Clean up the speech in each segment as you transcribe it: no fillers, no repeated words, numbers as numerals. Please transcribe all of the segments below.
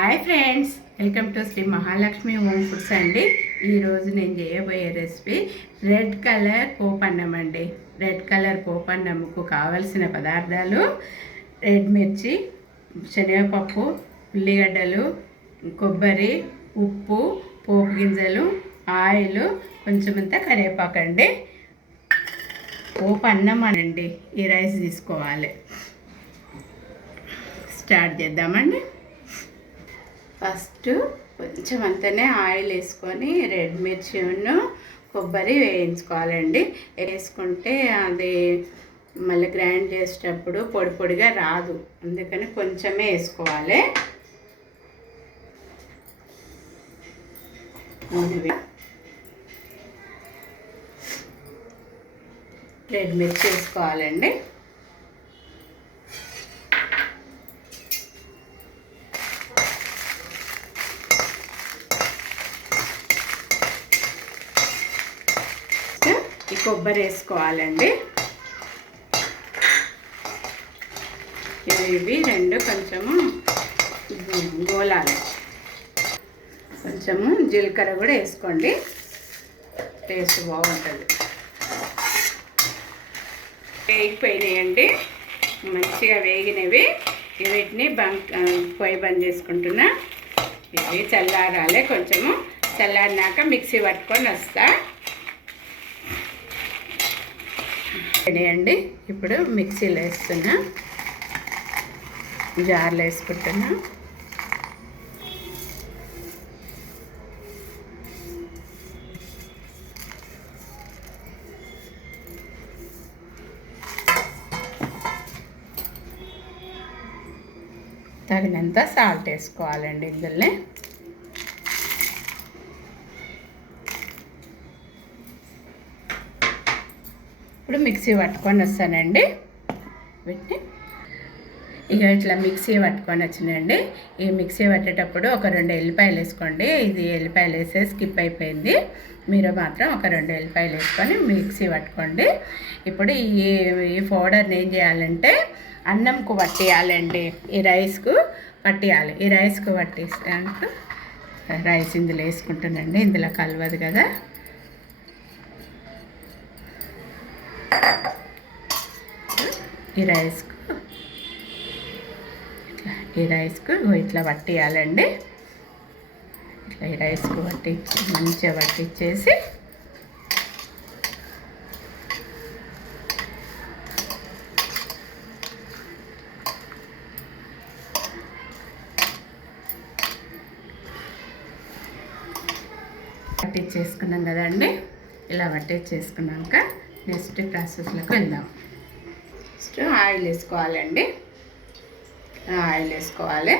Hi friends, welcome to Shri Mahalakshmi home foods అండి. ఈరోజు నేను చేయబోయే రెసిపీ రెడ్ కలర్ పోపన్నం అండి. రెడ్ కలర్ పోపన్నంకు కావలసిన పదార్థాలు రెడ్ మిర్చి, శనగపప్పు, ఉల్లిగడ్డలు, కొబ్బరి, ఉప్పు, పోపు గింజలు, ఆయిల్, కొంచెమంతా కరివేపాకండి. పోపన్నం అనండి. ఈ రైస్ తీసుకోవాలి. స్టార్ట్ చేద్దామండి. ఫస్ట్ కొంచెం అంతనే ఆయిల్ వేసుకొని రెడ్ మిర్చిను కొబ్బరి వేయించుకోవాలండి. వేసుకుంటే అది మళ్ళీ గ్రైండ్ చేసేటప్పుడు పొడి పొడిగా రాదు, అందుకని కొంచెమే వేసుకోవాలి. రెడ్ మిర్చి వేసుకోవాలండి. ఈ కొబ్బరి వేసుకోవాలండి. ఇవి రెండు కొంచెము గోలాలి. కొంచెము జీలకర్ర కూడా వేసుకోండి, టేస్ట్ బాగుంటుంది. వేగిపోయినాయండి, మంచిగా వేగినవి. వీటిని పొయ్యి బంద్ చేసుకుంటున్నా. ఇవి చల్లారాలి. కొంచెము చల్లారినాక మిక్సీ పట్టుకొని వస్తా అండి. ఇప్పుడు మిక్సీలో వేస్తున్నా, జార్లో వేసుకుంటున్నా. తగినంత సాల్ట్ వేసుకోవాలండి ఇందులోనే. ఇప్పుడు మిక్సీ పట్టుకొని వస్తానండి. వీటిని ఇక ఇట్లా మిక్సీ పట్టుకొని వచ్చినాయండి. ఈ మిక్సీ పట్టేటప్పుడు ఒక 2 ఎల్లిపాయలు వేసుకోండి. ఇది ఎల్లిపాయలు వేసే స్కిప్ అయిపోయింది. మీరు మాత్రం ఒక 2 ఎల్లిపాయలు వేసుకొని మిక్సీ పట్టుకోండి. ఇప్పుడు ఈ పౌడర్ని ఏం చేయాలంటే అన్నంకు పట్టేయాలండి. ఈ రైస్కు పట్టేయాలి. ఈ రైస్కు పట్టేసాక రైస్ ఇందులో వేసుకుంటానండి. ఇందులో కలవదు కదా. ఈ రైస్కు ఇట్లా పట్టేయాలండి. ఇట్లా ఈ రైస్కు మంచిగా పట్టించేసి పట్టించేసుకున్నాం కదండి. ఇలా పట్టించేసుకున్నాక నెక్స్ట్ ప్రాసెస్లోకి వెళ్దాం. ఫస్ట్ ఆయిల్ వేసుకోవాలండి. ఆయిల్ వేసుకోవాలి.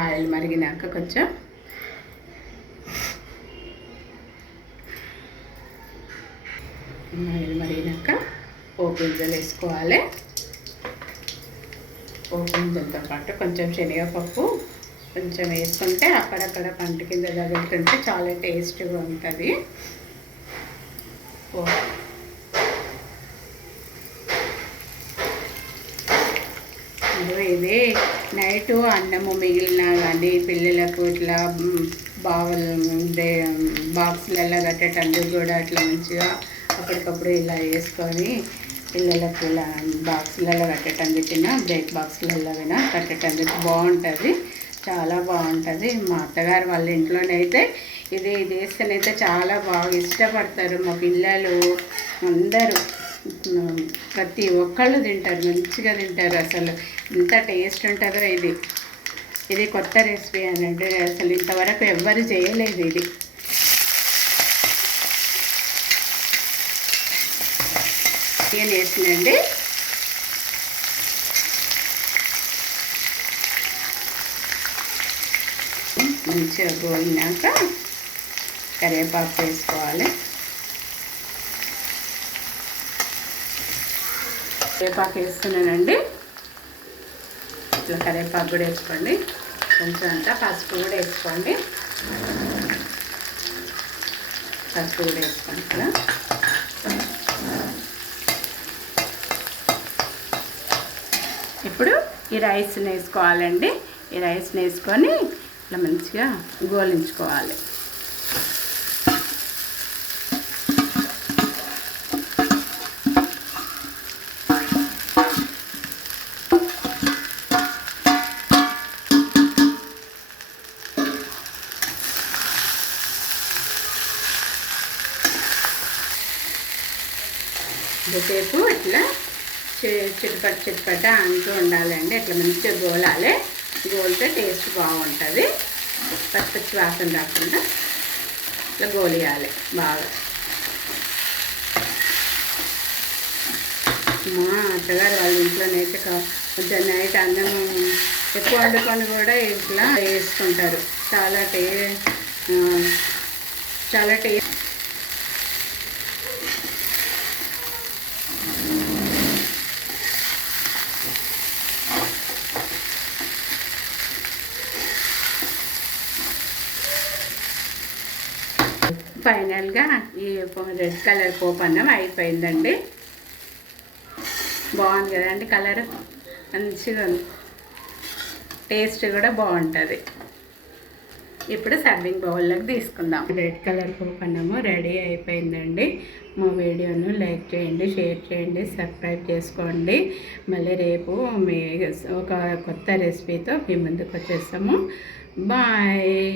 ఆయిల్ మరిగినాక కొంచెం ఆయిల్ మరిగినాక పోపు గింజలు వేసుకోవాలి. పోపు గింజలతో పాటు కొంచెం శనగపప్పు కొంచెం వేసుకుంటే అక్కడక్కడ పంట కింద తగులుతుంటే చాలా టేస్ట్గా ఉంటుంది. ఇది నైటు అన్నము మిగిలిన కానీ పిల్లలకు ఇట్లా బాక్స్లలో కట్టేటందుకు కూడా అట్లా మంచిగా అప్పటికప్పుడు ఇలా వేసుకొని పిల్లలకు ఇలా బాక్స్లలో కట్టేటందుకు బ్రేక్ బాక్స్లలో అయినా కట్టేటందుకు బాగుంటుంది, చాలా బాగుంటుంది. మా అత్తగారు వాళ్ళ ఇంట్లోనైతే ఇది వేస్తేనైతే చాలా బాగా ఇష్టపడతారు. మా పిల్లలు అందరూ ప్రతి ఒక్కళ్ళు తింటారు, మంచిగా తింటారు. అసలు ఎంత టేస్ట్ ఉంటుందో. ఇది కొత్త రెసిపీ అని అంటే అసలు ఇంతవరకు ఎవ్వరు చేయలేదు. ఇది నేను వేసినండి. మంచిగా గోలినాక కరివేపాకు వేసుకోవాలి. కరివేపాకు వేస్తున్నానండి. ఇట్లా కరివేపాకు కూడా వేసుకోండి. కొంచెం అంతా పసుపు కూడా వేసుకోండి. పసుపు కూడా వేసుకోండి. ఇప్పుడు ఈ రైస్ని వేసుకోవాలండి. ఈ రైస్ని వేసుకొని ఇట్లా మంచిగా గోలించుకోవాలి. కొద్దిసేపు ఇట్లా చిటపట అంటూ ఉండాలండి. ఇట్లా మంచిగా గోలాలి. గోలితే టేస్ట్ బాగుంటుంది. పచ్చి వాసన రాకుండా ఇట్లా గోలియాలి బాగా. మా అత్తగారు వాళ్ళ ఇంట్లోనైతే కొంచెం నైట్ అన్నం ఎక్కువ వండుకొని కూడా ఇట్లా వేసుకుంటారు. చాలా టేస్ట్ ఫైనల్గా ఈ రెడ్ కలర్ పోపు అన్నం అయిపోయిందండి. బాగుంది కదండి. కలర్ మంచిగా టేస్ట్ కూడా బాగుంటుంది. ఇప్పుడు సర్వింగ్ బౌల్లోకి తీసుకుందాం. రెడ్ కలర్ పోపు అన్నము రెడీ అయిపోయిందండి. మా వీడియోను లైక్ చేయండి, షేర్ చేయండి, సబ్స్క్రైబ్ చేసుకోండి. మళ్ళీ రేపు ఒక కొత్త రెసిపీతో మీ ముందుకు వచ్చేస్తాము. బాయ్.